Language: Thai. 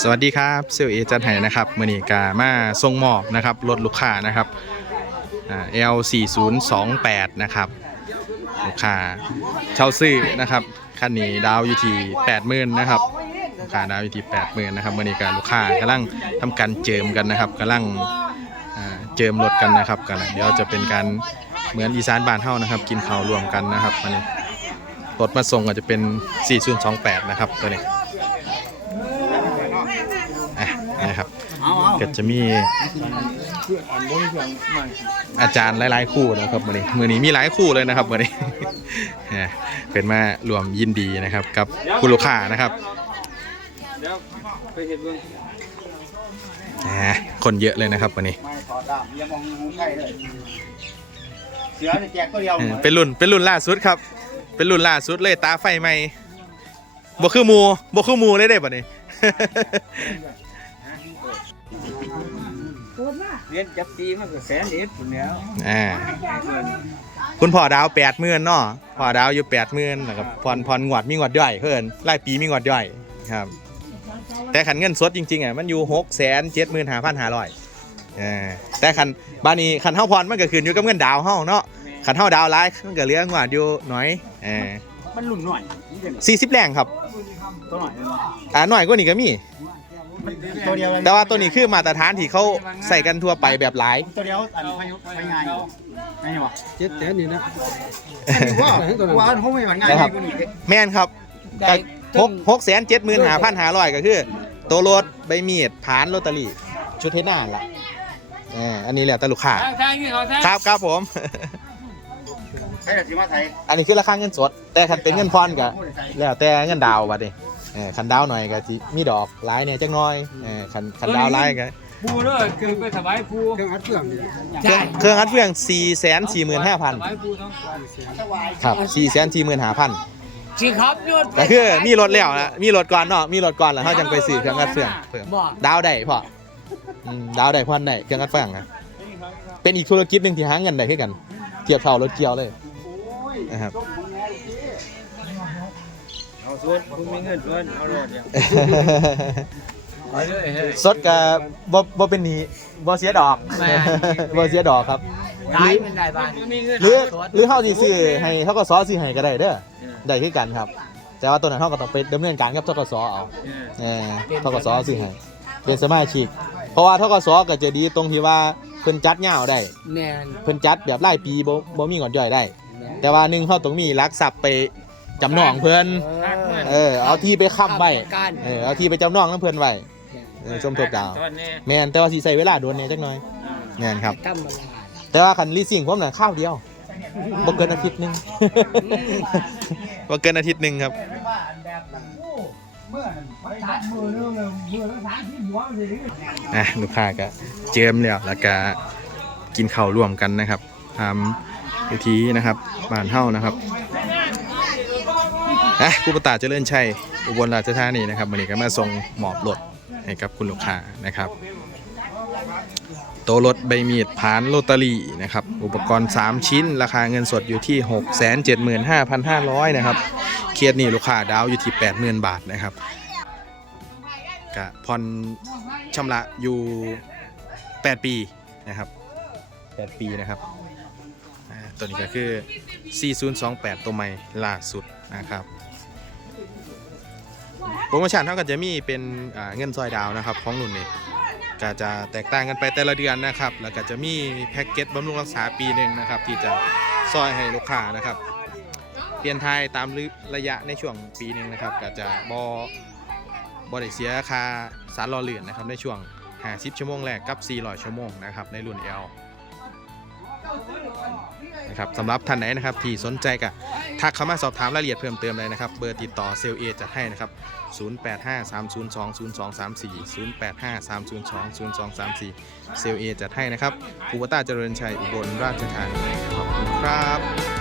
สวัสดีครับเซลเอจันไห้นะครับมือนีกามาส่งมอบนะครับรถลูกค้านะครับอ่า L 4 0 2 8นะครับลูกค้าเช่าซื้อนะครับคันนี้ดาวอยู่ที่80,000นนะครับลูกค้าดาวอยู่ที่80,000นนะครับมือนีการลูกค้ากำลังทำการเจิมกันนะครับกำลังเจิมรถกันนะครับกันเดี๋ยวจะเป็นการเหมือนอีสานบ้านเฮานะครับ กินข้าวรวมกันนะครับวันนี้รถมาส่งก็จะเป็น 4028 นะครับตัวนี้ อะนะครับ ก็จะมีอาจารย์หลายๆคู่นะครับมือนี้มือนี้มีหลายคู่เลยนะครับมือนี้อะเป็นมารวมยินดีนะครับกับคุณลูกค้านะครับเดี๋ยวไปเห็นเบื้องอะคนเยอะเลยนะครับวันนี้ไม่ถอดดาบยังมองงูใกล้เลยเสือเนี่ยแจกตัวเดียวเออเป็นรุ่นเป็นรุ่นล่าสุดครับ เป็นรุ่นล่าสุดเลยตาไฟใหม่บ่คือหมูบ่คือหมูเลยเด้บัดนี้ เรียนจับตีมันก็แสนเอ็ดคนแล้วอ่าคุณพ่อดาวแปดหมื่นเนาะพ่อดาวอยู่แปดหมื่นแล้วก็ผ่อนผ่อนงวดมีงวดย่อยเพิ่นรายปีมีงวดย่อยครับ แต่ขันเงินสดจริงๆอะมันอยู่หกแสนเจ็ดหมื่นห้าพันห้าร้อยอ่าแต่ขันบานี้ขันเท่าผ่อนมันก็ขึ้นอยู่กับเงินดาวเฮาเนาะขันเท่าดาวร้ายมันก็เหลืองวดอยู่หน่อยอ่ามันหลุ่นหน่อยนี่เป็นสี่สิบแรงครับตัวหน่อยเลยเนาะอ่าหน่อยกว่านี้ก็มี ตัวเดียวเลยแต่ว่าตัวนี้คือมาตรฐานที่เขาใส่กันทั่วไปแบบหลาย ตัวเดียวอันพายุไปง่ายไงวะเจ็ดแสนนี่นะว้าวว้าวเขาไม่เหมือนง่ายนะครับกูนี่แม่นครับได้หกหกแสนเจ็ดหมื่นห้าพันห้าร้อยก็คือ ตัวรถใบมีดผานลอตเตอรี่ ชุดเทศหน้าละอ่าอันนี้แหละตลูกค้าทางทางนี่เขาทางครับครับผมใช่แต่สิมาไทยอันนี้คือราคาเงินสด แต่คันเป็นเงินพรก็แล้วแต่เงินดาวบัดนี้ เออคันดาวหน่อยก็สิมีดอกหลายเนี่ยจักหน่อยเออคันคันดาวหลายก็ปูเลยคือไปถวายปูเครื่องอัดเครื่องนี่เครื่องเครื่องอัดเฟืองสี่แสนสี่หมื่นห้าพันถวายปูทั้งครับสี่แสนสี่หมื่นห้าพันสิครับยศก็คือมีรถแล้วนะมีรถก่อนเนาะมีรถก่อนแล้วเขาจังไปซื้อเครื่องอัดเฟืองเพิ่มบ่ดาวได้พ่ออืมดาวได้พอนได้เครื่องอัดเฟืองนะเป็นอีกธุรกิจหนึ่งที่หาเงินได้ขึ้นกัน เทียบเท่ารถเกี่ยวเลยนะครับเอา ส่วนคุณมีเงินส่วนเอารถเดียวเอาเลยเฮ้ย สดกับบ่บ่เป็นหนี้บ่เสียดอกแม่ บ่เสียดอกครับขายเป็นได้บ้านมีเงินหรือหรือเฮาสิซื้อให้ทกสซื้อให้ก็ได้เด้อได้คือกันครับ แต่ว่าตัวนั้นเฮาก็ต้องไปดำเนินการกับทกสเอา เออทกสซื้อให้เป็นสมาชิก เพราะว่าทกสก็จะดีตรงที่ว่าเพิ่นจัดยาวได้แน่นเพิ่นจัดแบบรายปีบ่บ่มีงอดย่อยได้ แต่ว่าหนึ่งเขาต้องมีรักทรัพย์ไป จำนองเพิ่นเออเอาที่ไปค้ำไว้การเออเอาที่ไปจำนองน้ำเพิ่นไว้เออสมทบดาวตอนนี้แม่นแต่ว่าสิใช้เวลาโดนแหน่จักหน่อยแม่นครับธรรมดาแต่ว่าคันลีสซิ่งผมน่ะข้าวเดียวบ่เกินอาทิตย์หนึงบ่เกินอาทิตย์หนึงครับอะลูกค้าก็เจิมแล้วแล้วก็กินข้าวร่วมกันนะครับทำพิธีนะครับบ้านเฮานะครับ อะกูประตาเจริญชัยอุบลราชธานีนะครับวันนี้ก็มาส่งหมอบรถให้กับคุณลูกค้านะครับ โตรถใบมีดผานโรตารี่นะครับ อุปกรณ์ 3 ชิ้น ราคาเงินสดอยู่ที่ 675,500 นะครับ เครียดนี่ลูกค้าดาวอยู่ที่ 80,000 บาทนะครับกะผ่อนชำระอยู่ 8 ปีนะครับ 8 ปีนะครับตัวนี้ก็คือ 4028 ตัวใหม่ล่าสุดนะครับ ปรโมชั่นเท่ากันจะมีเป็นอ่าเงินซอยดาวนะครับของรุ่นนี้ก็จะแตกต่างกันไปแต่ละเดือนนะครับ แล้วก็จะมีแพ็กเกจบำรุงรักษาปีหนึ่งนะครับ ที่จะซอยให้ลูกค้านะครับ เปลี่ยนไทยตามระยะในช่วงปีหนึ่งนะครับก็จะบอบอได้เสียค่าสารหล่อเลื่อนนะครับในช่วง50ชั่วโมงแรกกับ400ชั่วโมงนะครับในรุ่น L นะครับสำหรับท่านไหนนะครับที่สนใจก็ทักเข้ามาสอบถามรายละเอียดเพิ่มเติมเลยนะครับ เบอร์ติดต่อเซลเอจะให้นะครับ 0853020234 0853020234 เซลเอจัดให้นะครับภูวต้าเจริญชัยอุบลราชธานีขอบคุณครับ